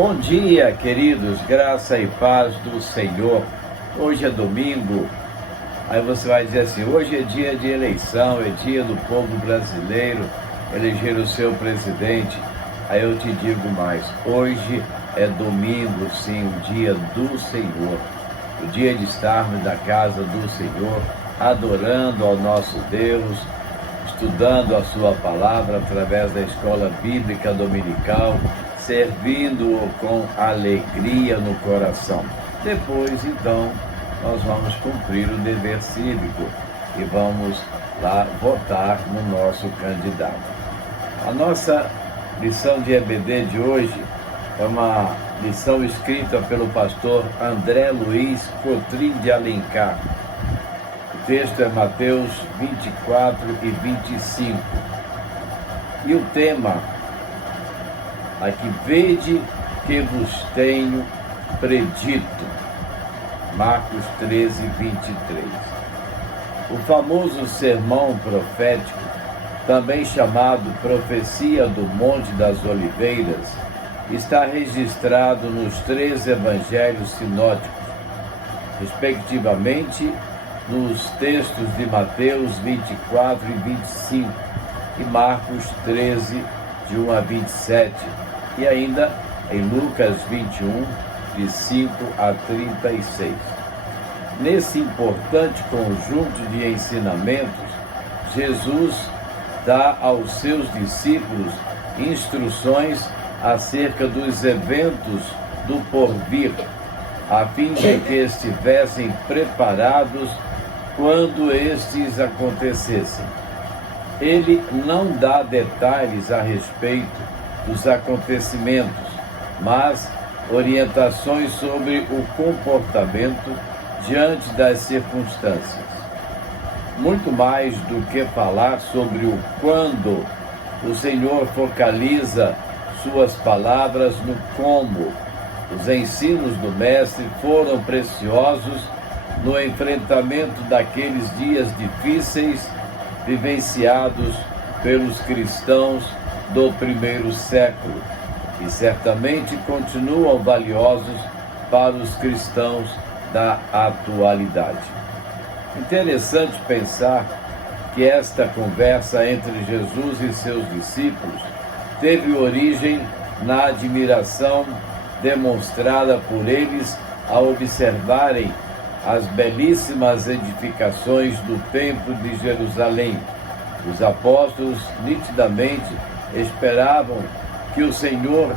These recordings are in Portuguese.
Bom dia, queridos, graça e paz do Senhor. Hoje é domingo, aí você vai dizer assim, hoje é dia de eleição, é dia do povo brasileiro eleger o seu presidente. Aí eu te digo mais, hoje é domingo, sim, o dia do Senhor, o dia de estarmos na casa do Senhor, adorando ao nosso Deus, estudando a sua palavra através da escola bíblica dominical, servindo-o com alegria no coração. Depois, então, nós vamos cumprir o dever cívico e vamos lá votar no nosso candidato. A nossa lição de EBD de hoje é uma lição escrita pelo pastor André Luiz Cotrim de Alencar. O texto é Mateus 24 e 25. E o tema aqui, vede que vos tenho predito. Marcos 13, 23. O famoso sermão profético, também chamado Profecia do Monte das Oliveiras, está registrado nos 3 evangelhos sinóticos, respectivamente nos textos de Mateus 24 e 25 e Marcos 13, de 1 a 27, e ainda em Lucas 21, de 5 a 36. Nesse importante conjunto de ensinamentos, Jesus dá aos seus discípulos instruções acerca dos eventos do porvir, a fim de que estivessem preparados quando estes acontecessem. Ele não dá detalhes a respeito dos acontecimentos, mas orientações sobre o comportamento diante das circunstâncias. Muito mais do que falar sobre o quando, o Senhor focaliza suas palavras no como. Os ensinos do Mestre foram preciosos no enfrentamento daqueles dias difíceis vivenciados pelos cristãos do primeiro século e certamente continuam valiosos para os cristãos da atualidade. Interessante pensar que esta conversa entre Jesus e seus discípulos teve origem na admiração demonstrada por eles ao observarem as belíssimas edificações do Templo de Jerusalém. Os apóstolos nitidamente esperavam que o Senhor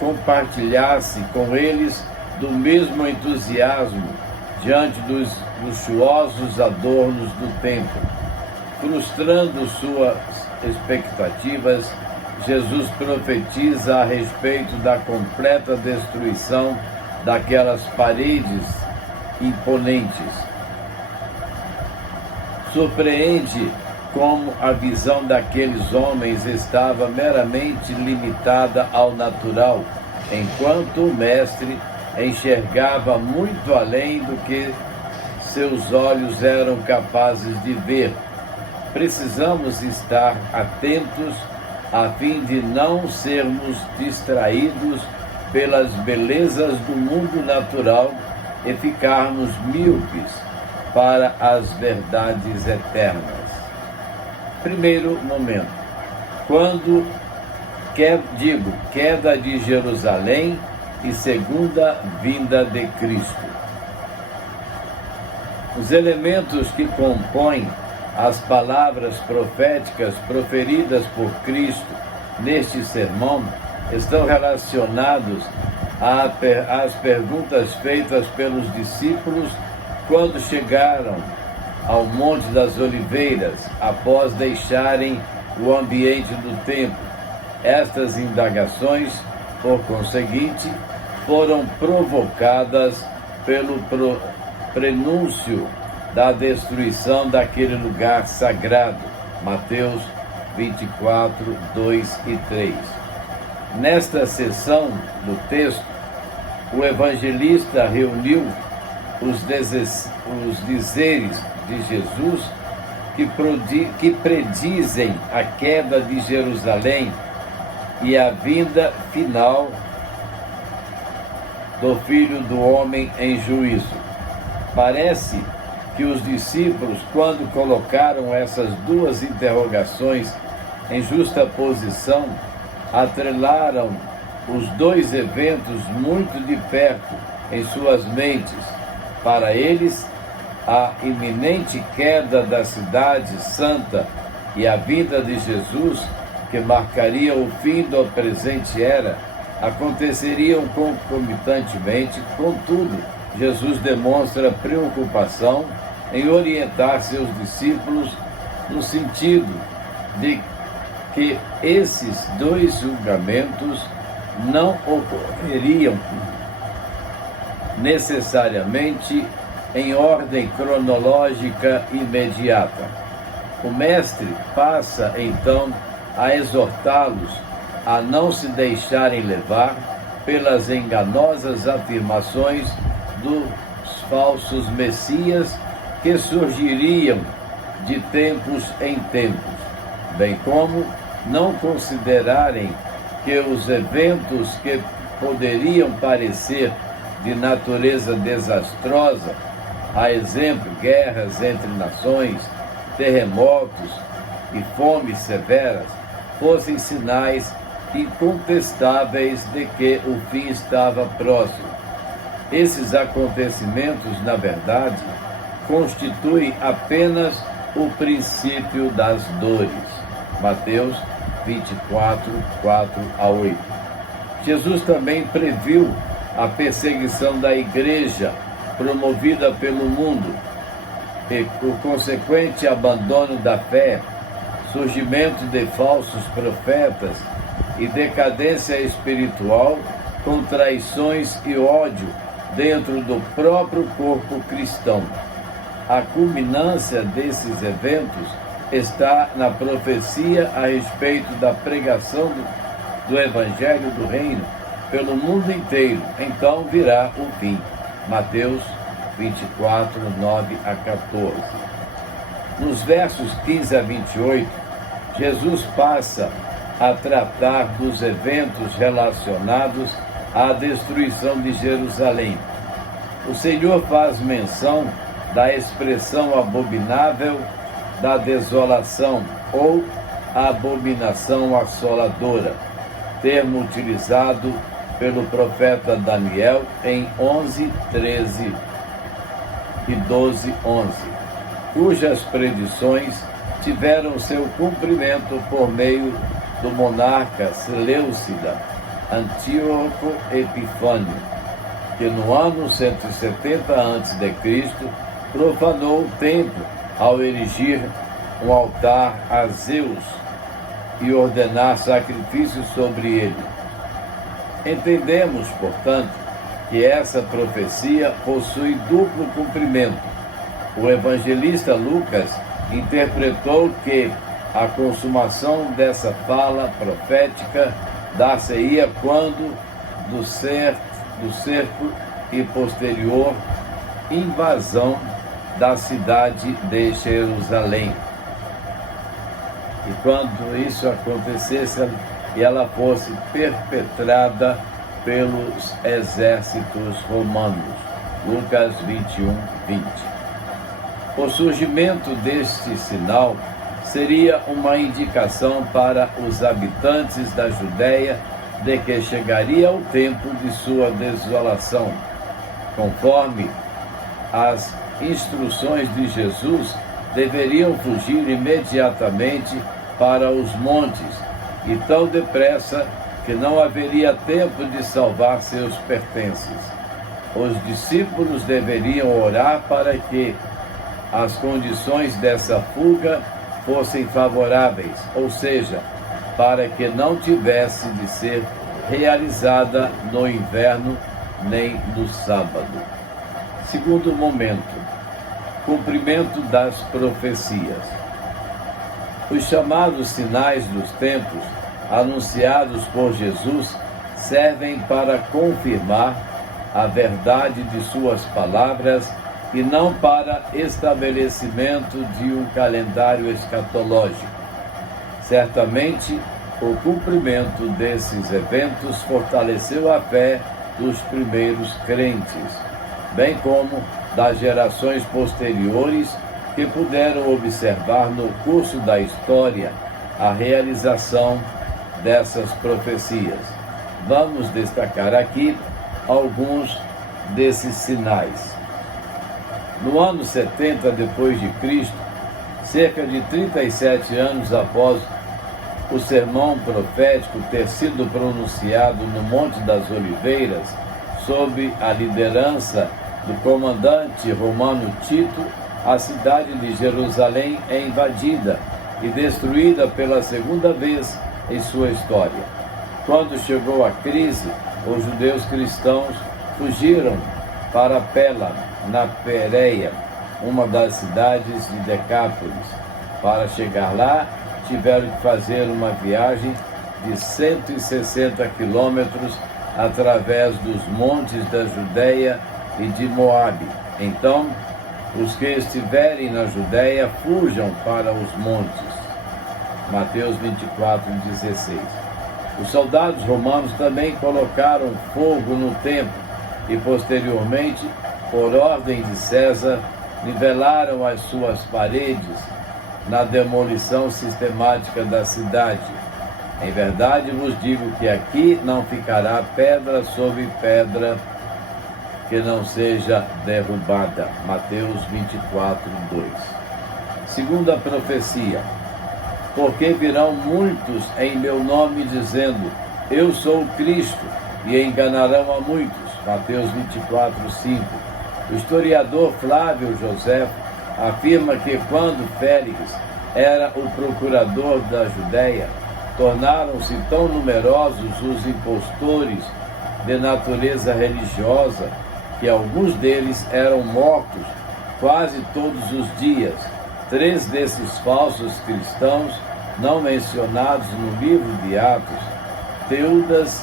compartilhasse com eles do mesmo entusiasmo diante dos luxuosos adornos do templo. Frustrando suas expectativas, Jesus profetiza a respeito da completa destruição daquelas paredes imponentes. Surpreende como a visão daqueles homens estava meramente limitada ao natural, enquanto o Mestre enxergava muito além do que seus olhos eram capazes de ver. Precisamos estar atentos a fim de não sermos distraídos pelas belezas do mundo natural e ficarmos míopes para as verdades eternas. Primeiro momento, quando queda de Jerusalém e segunda vinda de Cristo. Os elementos que compõem as palavras proféticas proferidas por Cristo neste sermão estão relacionados às perguntas feitas pelos discípulos quando chegaram ao Monte das Oliveiras, após deixarem o ambiente do templo. Estas indagações, por conseguinte, foram provocadas pelo prenúncio da destruição daquele lugar sagrado. Mateus 24, 2 e 3. Nesta seção do texto, o evangelista reuniu os dizeres de Jesus que predizem a queda de Jerusalém e a vinda final do Filho do Homem em juízo. Parece que os discípulos, quando colocaram essas duas interrogações em justa posição, atrelaram os dois eventos muito de perto em suas mentes. Para eles, a iminente queda da cidade santa e a vinda de Jesus, que marcaria o fim da presente era, aconteceriam concomitantemente. Contudo, Jesus demonstra preocupação em orientar seus discípulos no sentido de que esses dois julgamentos não ocorreriam necessariamente em ordem cronológica imediata. O Mestre passa, então, a exortá-los a não se deixarem levar pelas enganosas afirmações dos falsos messias que surgiriam de tempos em tempos, bem como não considerarem que os eventos que poderiam parecer de natureza desastrosa, a exemplo, guerras entre nações, terremotos e fomes severas, fossem sinais incontestáveis de que o fim estava próximo. Esses acontecimentos, na verdade, constituem apenas o princípio das dores. Mateus 24, 4-8. Jesus também previu a perseguição da igreja promovida pelo mundo e o consequente abandono da fé, surgimento de falsos profetas e decadência espiritual com traições e ódio dentro do próprio corpo cristão. A culminância desses eventos está na profecia a respeito da pregação do Evangelho do Reino pelo mundo inteiro. Então virá o fim. Mateus 24, 9-14. Nos versos 15 a 28, Jesus passa a tratar dos eventos relacionados à destruição de Jerusalém. O Senhor faz menção da expressão abominável da desolação ou abominação assoladora, termo utilizado pelo profeta Daniel em 11, 13 e 12, 11, cujas predições tiveram seu cumprimento por meio do monarca Seleucida Antíoco Epifânio, que no ano 170 a.C. profanou o templo ao erigir um altar a Zeus e ordenar sacrifícios sobre ele. Entendemos, portanto, que essa profecia possui duplo cumprimento. O evangelista Lucas interpretou que a consumação dessa fala profética dar-se-ia quando do cerco e posterior invasão da cidade de Jerusalém. E quando isso acontecesse e ela fosse perpetrada pelos exércitos romanos. Lucas 21, 20. O surgimento deste sinal seria uma indicação para os habitantes da Judéia de que chegaria o tempo de sua desolação. Conforme as instruções de Jesus, deveriam fugir imediatamente para os montes, e tão depressa que não haveria tempo de salvar seus pertences. Os discípulos deveriam orar para que as condições dessa fuga fossem favoráveis, ou seja, para que não tivesse de ser realizada no inverno nem no sábado. Segundo momento, cumprimento das profecias. Os chamados sinais dos tempos, anunciados por Jesus, servem para confirmar a verdade de suas palavras e não para estabelecimento de um calendário escatológico. Certamente, o cumprimento desses eventos fortaleceu a fé dos primeiros crentes, bem como das gerações posteriores que puderam observar no curso da história a realização dessas profecias. Vamos destacar aqui alguns desses sinais. No ano 70 depois de Cristo, cerca de 37 anos após o sermão profético ter sido pronunciado no Monte das Oliveiras, sob a liderança do comandante romano Tito, a cidade de Jerusalém é invadida e destruída pela segunda vez em sua história. Quando chegou a crise, os judeus cristãos fugiram para Pela, na Pérea, uma das cidades de Decápolis. Para chegar lá, tiveram que fazer uma viagem de 160 quilômetros através dos montes da Judéia e de Moabe. Então, os que estiverem na Judéia fujam para os montes. Mateus 24:16. Os soldados romanos também colocaram fogo no templo e, posteriormente, por ordem de César, nivelaram as suas paredes na demolição sistemática da cidade. Em verdade vos digo que aqui não ficará pedra sobre pedra que não seja derrubada. Mateus 24:2. Segunda profecia. Porque virão muitos em meu nome dizendo, eu sou o Cristo, e enganarão a muitos. Mateus 24:5. O historiador Flávio José afirma que quando Félix era o procurador da Judéia, tornaram-se tão numerosos os impostores de natureza religiosa que alguns deles eram mortos quase todos os dias. 3 desses falsos cristãos, não mencionados no livro de Atos, Teudas,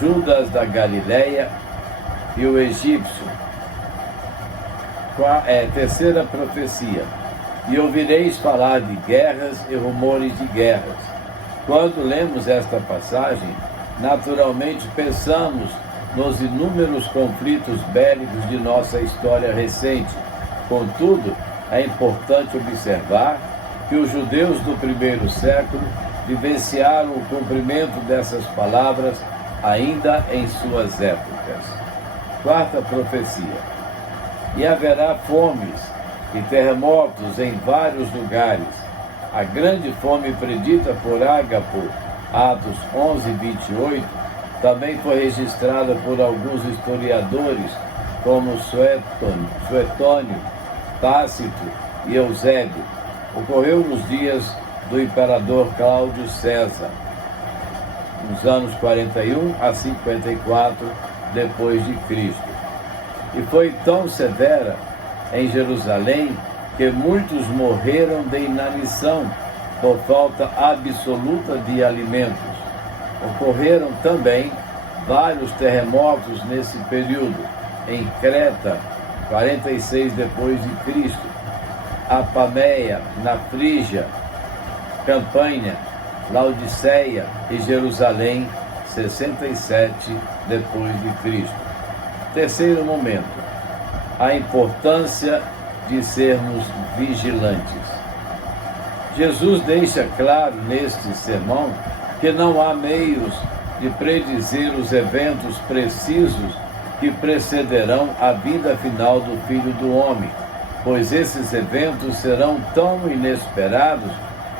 Judas da Galileia e o egípcio. Terceira profecia. E ouvireis falar de guerras e rumores de guerras. Quando lemos esta passagem, naturalmente pensamos nos inúmeros conflitos bélicos de nossa história recente. Contudo, é importante observar que os judeus do primeiro século vivenciaram o cumprimento dessas palavras ainda em suas épocas. Quarta profecia. E haverá fomes e terremotos em vários lugares. A grande fome predita por Ágapo, Atos 11:28, também foi registrada por alguns historiadores, como Suetônio, Tácito e Eusébio. Ocorreu nos dias do imperador Cláudio César, nos anos 41 a 54 depois de Cristo. E foi tão severa em Jerusalém que muitos morreram de inanição por falta absoluta de alimentos. Ocorreram também vários terremotos nesse período, em Creta, 46 depois de Cristo, Apameia, na Frígia, Campanha, Laodiceia e Jerusalém, 67 depois de Cristo. Terceiro momento, a importância de sermos vigilantes. Jesus deixa claro neste sermão que não há meios de predizer os eventos precisos que precederão a vinda final do Filho do Homem, pois esses eventos serão tão inesperados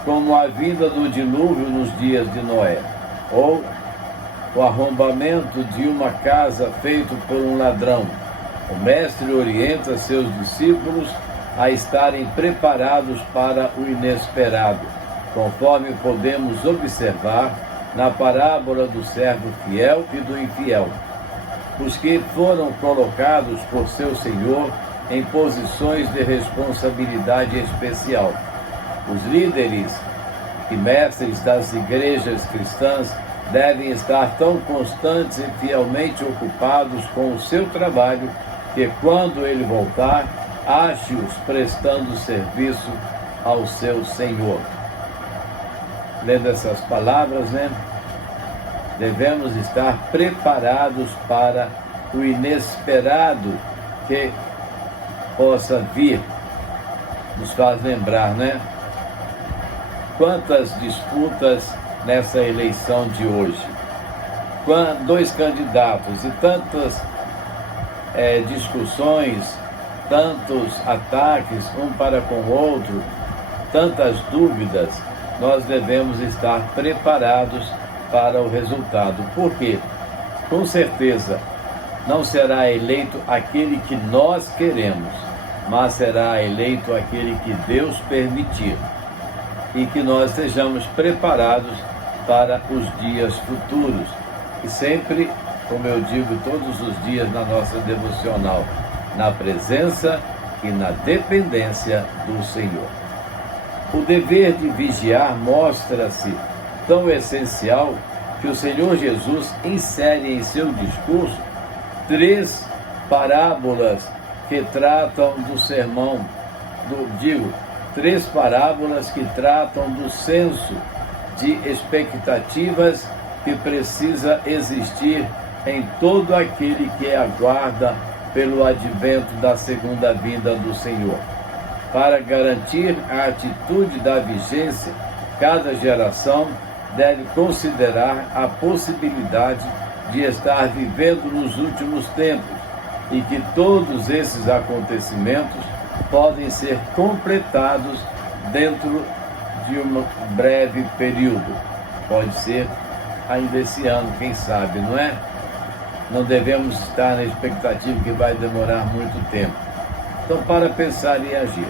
como a vinda do dilúvio nos dias de Noé, ou o arrombamento de uma casa feito por um ladrão. O Mestre orienta seus discípulos a estarem preparados para o inesperado, conforme podemos observar na parábola do servo fiel e do infiel. Os que foram colocados por seu Senhor em posições de responsabilidade especial. Os líderes e mestres das igrejas cristãs devem estar tão constantes e fielmente ocupados com o seu trabalho que, quando ele voltar, ache-os prestando serviço ao seu Senhor. Lendo essas palavras, devemos estar preparados para o inesperado que possa vir. Nos faz lembrar, né? Quantas disputas nessa eleição de hoje. Dois candidatos e tantas discussões, tantos ataques um para com o outro, tantas dúvidas. Nós devemos estar preparados para o resultado. Por quê? Com certeza, não será eleito aquele que nós queremos, mas será eleito aquele que Deus permitir. E que nós sejamos preparados para os dias futuros. E sempre, como eu digo todos os dias na nossa devocional, na presença e na dependência do Senhor. O dever de vigiar mostra-se tão essencial que o Senhor Jesus insere em seu discurso 3 parábolas que tratam do sermão, 3 parábolas que tratam do senso de expectativas que precisa existir em todo aquele que aguarda pelo advento da segunda vinda do Senhor. Para garantir a atitude da vigência, cada geração deve considerar a possibilidade de estar vivendo nos últimos tempos e que todos esses acontecimentos podem ser completados dentro de um breve período. Pode ser ainda esse ano, quem sabe, não é? Não devemos estar na expectativa que vai demorar muito tempo. Então, para pensar e agir.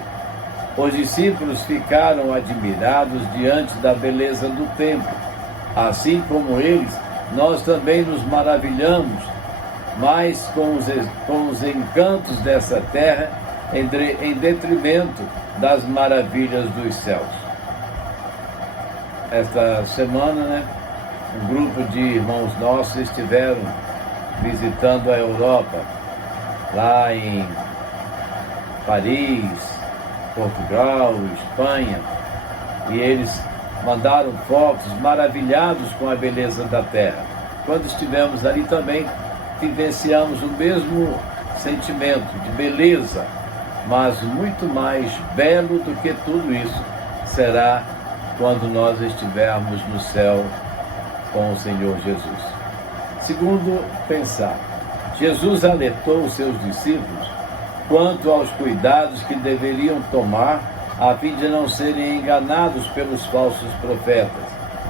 Os discípulos ficaram admirados diante da beleza do templo. Assim como eles, nós também nos maravilhamos, mas com os encantos dessa terra, em detrimento das maravilhas dos céus. Esta semana, né, um grupo de irmãos nossos estiveram visitando a Europa, lá em Paris, Portugal, Espanha, e eles mandaram fotos maravilhados com a beleza da terra. Quando estivemos ali também vivenciamos o mesmo sentimento de beleza, mas muito mais belo do que tudo isso será quando nós estivermos no céu com o Senhor Jesus. Segundo, pensar. Jesus alertou os seus discípulos quanto aos cuidados que deveriam tomar a fim de não serem enganados pelos falsos profetas,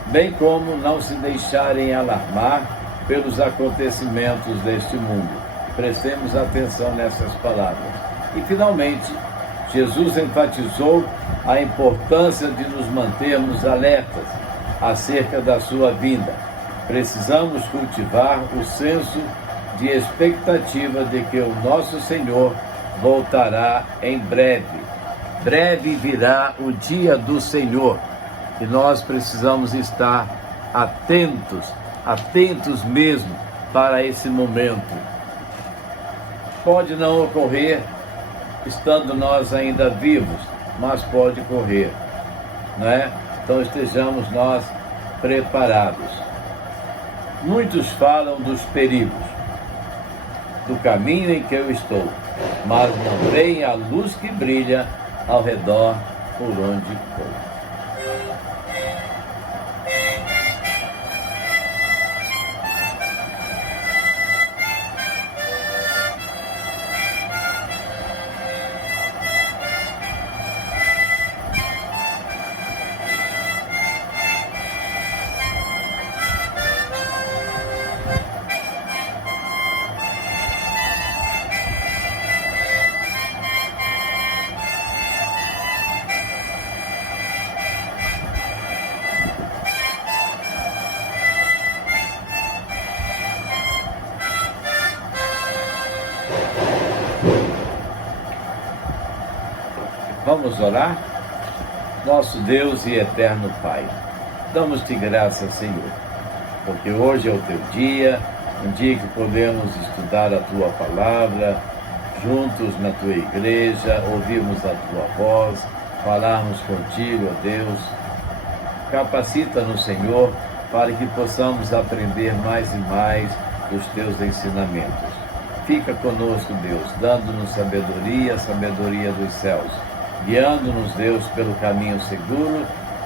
bem como não se deixarem alarmar pelos acontecimentos deste mundo. Prestemos atenção nessas palavras. E, finalmente, Jesus enfatizou a importância de nos mantermos alertas acerca da sua vinda. Precisamos cultivar o senso de expectativa de que o nosso Senhor voltará em breve. Breve virá o dia do Senhor e nós precisamos estar atentos mesmo para esse momento. Pode não ocorrer estando nós ainda vivos, mas pode ocorrer, não é? Então estejamos nós preparados. Muitos falam dos perigos, do caminho em que eu estou, mas não veem a luz que brilha ao redor por onde vou. Vamos orar? Nosso Deus e eterno Pai, damos-te graças, Senhor, porque hoje é o teu dia, um dia que podemos estudar a tua palavra, juntos na tua igreja, ouvirmos a tua voz, falarmos contigo, ó Deus. Capacita-nos, Senhor, para que possamos aprender mais e mais dos teus ensinamentos. Fica conosco, Deus, dando-nos sabedoria, sabedoria dos céus, guiando-nos, Deus, pelo caminho seguro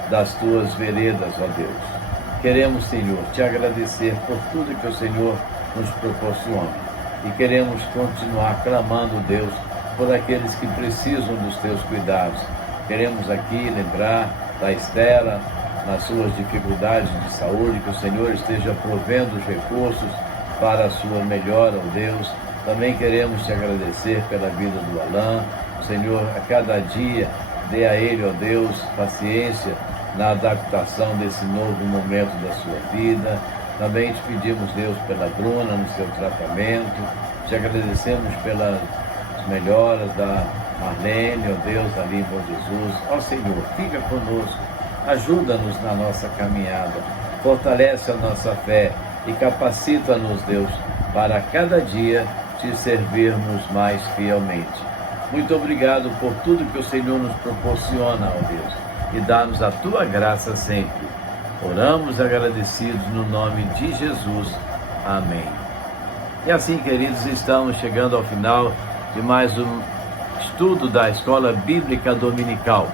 das tuas veredas, ó Deus. Queremos, Senhor, te agradecer por tudo que o Senhor nos proporciona e queremos continuar clamando, Deus, por aqueles que precisam dos teus cuidados. Queremos aqui lembrar da Estela, nas suas dificuldades de saúde, que o Senhor esteja provendo os recursos para a sua melhora, ó Deus. Também queremos te agradecer pela vida do Alain. O Senhor, a cada dia, dê a ele, ó Deus, paciência na adaptação desse novo momento da sua vida. Também te pedimos, Deus, pela Bruna no seu tratamento. Te agradecemos pelas melhoras da Marlene, ó Deus, ali em Bom Jesus. Ó Senhor, fica conosco, ajuda-nos na nossa caminhada, fortalece a nossa fé e capacita-nos, Deus, para cada dia te servirmos mais fielmente. Muito obrigado por tudo que o Senhor nos proporciona, ó Deus, e dá-nos a tua graça sempre. Oramos agradecidos no nome de Jesus. Amém. E assim, queridos, estamos chegando ao final de mais um estudo da Escola Bíblica Dominical.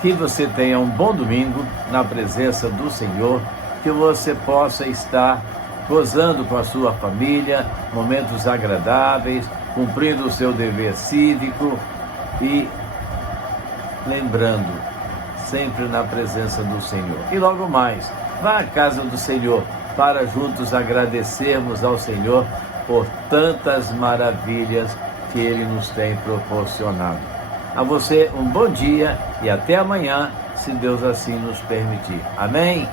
Que você tenha um bom domingo na presença do Senhor, que você possa estar gozando com a sua família, momentos agradáveis, cumprindo o seu dever cívico e lembrando sempre na presença do Senhor. E logo mais, vá à casa do Senhor para juntos agradecermos ao Senhor por tantas maravilhas que Ele nos tem proporcionado. A você um bom dia e até amanhã, se Deus assim nos permitir. Amém?